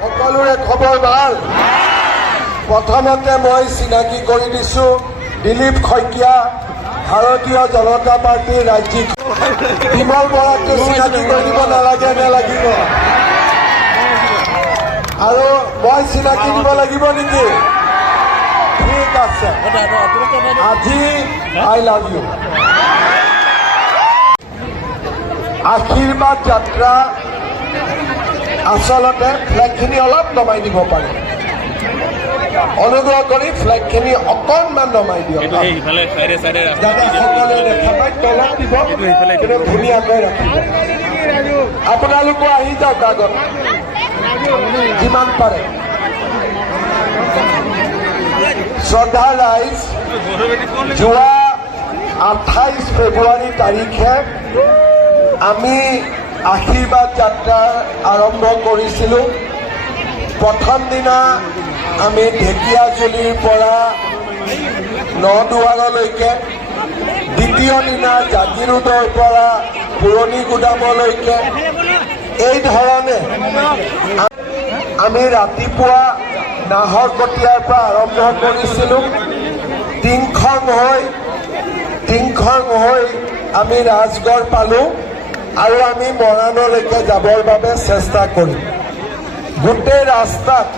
সকলোৰে খবৰ ভাল। প্ৰথমতে মই চিনাকি কৰি দিছোঁ দিলীপ শইকীয়া, ভাৰতীয় জনতা পাৰ্টীৰ ৰাজ্যিক। বিমল বৰাকটো চিনাকি কৰি দিব নালাগে নে লাগিব? আৰু মই চিনাকি দিব লাগিব নেকি? ঠিক আছে, আজি আই লাভ ইউ। আশীৰ্বাদ যাত্ৰা আচলতে ফ্লেগখিনি অলপ নমাই দিব পাৰে। অনুগ্ৰহ কৰি ফ্লেগখিনি অকণমান নমাই দিয়ক, যাতে সকলোৱে দেখা পায়। তলত দিব, কিন্তু ধুনীয়াকৈ ৰাখিব। আপোনালোকো আহি যাওক আগত যিমান পাৰে। শ্ৰদ্ধা ৰাইজ, যোৱা 28 ফেব্ৰুৱাৰী তাৰিখে আমি আশীৰ্বাদ যাত্ৰা আৰম্ভ কৰিছিলোঁ। প্ৰথম দিনা আমি ঢেকীয়াজুলিৰ পৰা নদুৱাৰলৈকে, দ্বিতীয় দিনা জাগিৰোডৰ পৰা পুৰণি গুদামলৈকে। এই ধৰণে আমি ৰাতিপুৱা নাহৰকটীয়াৰ পৰা আৰম্ভ কৰিছিলোঁ। টিংখং হৈ আমি ৰাজগড় পালোঁ আৰু আমি মৰাণলৈকে যাবৰ বাবে চেষ্টা কৰিম। গোটেই ৰাস্তাত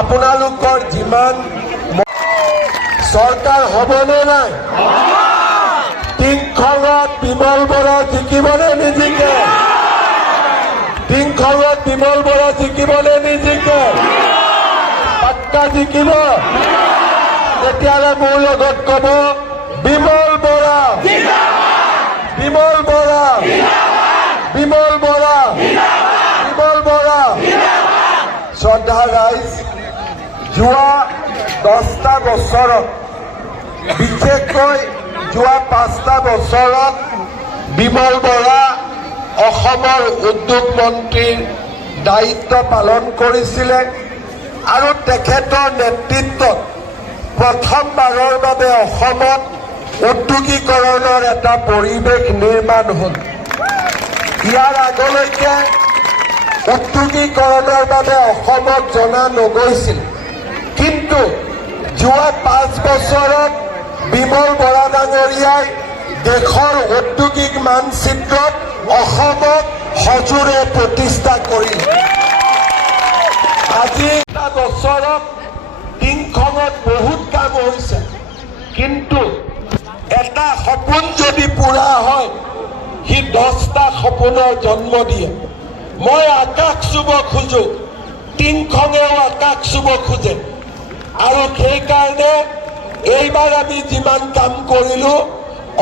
আপোনালোকৰ যিমান চৰকাৰ হ'বনে নাই? টিংখঙত বিমল বৰা জিকিবনে নিজিকে? টিংখঙত বিমল বৰা জিকিবনে নিজিকে? পাক্কা জিকিব? তেতিয়াহ'লে মোৰ লগত ক'ব বিমল বৰা, বিমল বৰা, বিমল বৰা, বিমল বৰা। শ্ৰদ্ধা ৰাইজ, যোৱা 10টা বছৰত, বিশেষকৈ যোৱা 5টা বছৰত বিমল বৰা অসমৰ উদ্যোগ মন্ত্ৰীৰ দায়িত্ব পালন কৰিছিলে আৰু তেখেতৰ নেতৃত্বত প্ৰথমবাৰৰ বাবে অসমত উদ্যোগীকৰণৰ এটা পৰিৱেশ নিৰ্মাণ হ'ল। ইয়াৰ আগলৈকে উদ্যোগীকৰণৰ বাবে অসমক জনা নগৈছিল, কিন্তু যোৱা 5 বছৰত বিমল বৰা ডাঙৰীয়াই দেশৰ ঔদ্যোগিক মানচিত্ৰত অসমক সজোৰে প্ৰতিষ্ঠা কৰিল। আজি এটা বছৰত টিংখঙত বহুত কাম হৈছে, কিন্তু এটা সপোন যদি পূৰা হয়, সি 10টা সপোনৰ জন্ম দিয়ে। মই আকাশ চুব খোজোঁ, টিংখঙেও আকাশ চুব খোজে, আৰু সেইকাৰণে এইবাৰ আমি যিমান কাম কৰিলোঁ,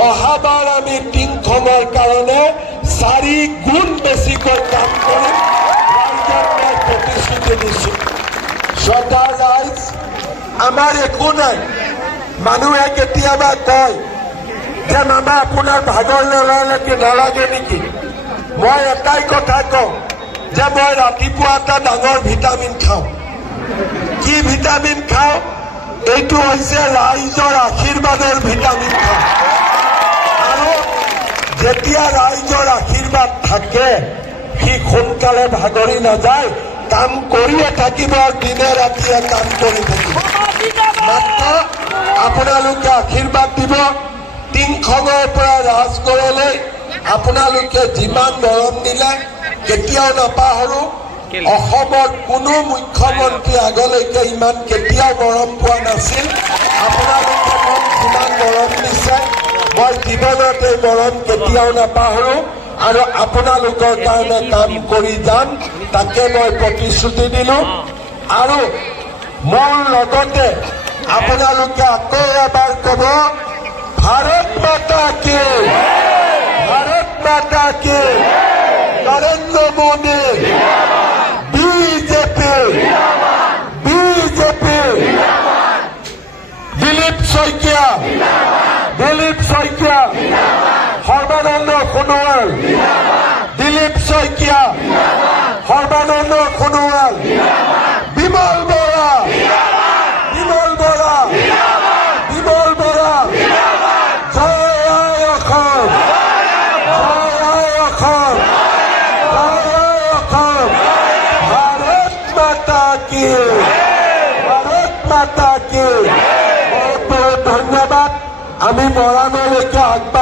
অহাবাৰ আমি টিংখঙৰ কাৰণে 4 গুণ বেছিকৈ কাম কৰিম। ৰাইজক মই প্ৰতিশ্ৰুতি দিছোঁ। শ্ৰদ্ধাৰ ৰাইজ, আমাৰ একো নাই। মানুহে কেতিয়াবা কয় যে মামা আপোনাৰ ভাগৰ নালাগে নেকি? মই এটাই কথা কওঁ যে মই ৰাতিপুৱা এটা ডাঙৰ ভিটামিন খাওঁ। কি ভিটামিন খাওঁ? এইটো হৈছে ৰাইজৰ আশীৰ্বাদৰ ভিটামিন খাওঁ। আৰু যেতিয়া ৰাইজৰ আশীৰ্বাদ থাকে, সি সোনকালে ভাগৰি নাযায়, কাম কৰিয়ে থাকিব আৰু দিনে ৰাতিয়ে কাম কৰি থাকিব। মাত্ৰ আপোনালোকে আশীৰ্বাদ দিব। টিংখঙৰ পৰা ৰাজগড়লৈ আপোনালোকে যিমান মৰম দিলে কেতিয়াও নাপাহৰোঁ। অসমৰ কোনো মুখ্যমন্ত্ৰী আগলৈকে ইমান কেতিয়াও মৰম পোৱা নাছিল। আপোনালোকে মোক যিমান মৰম দিছে, মই জীৱনত এই মৰম কেতিয়াও নাপাহৰোঁ আৰু আপোনালোকৰ কাৰণে কাম কৰি যাম, তাকে মই প্ৰতিশ্ৰুতি দিলোঁ। আৰু মোৰ লগতে আপোনালোকে আকৌ এবাৰ ক'ব, ভাৰত মাতা কি, ভাৰত মাতা কি, নৰেন্দ্ৰ মোদী, বিজেপি, বিজেপি, দিলীপ শইকীয়া, দিলীপ শইকীয়া, সৰ্বানন্দ সোণোৱাল, দিলীপ শইকীয়া। মাতা কি। বহুত বহুত ধন্যবাদ। আমি মৰাণলৈকে আগবাঢ়ি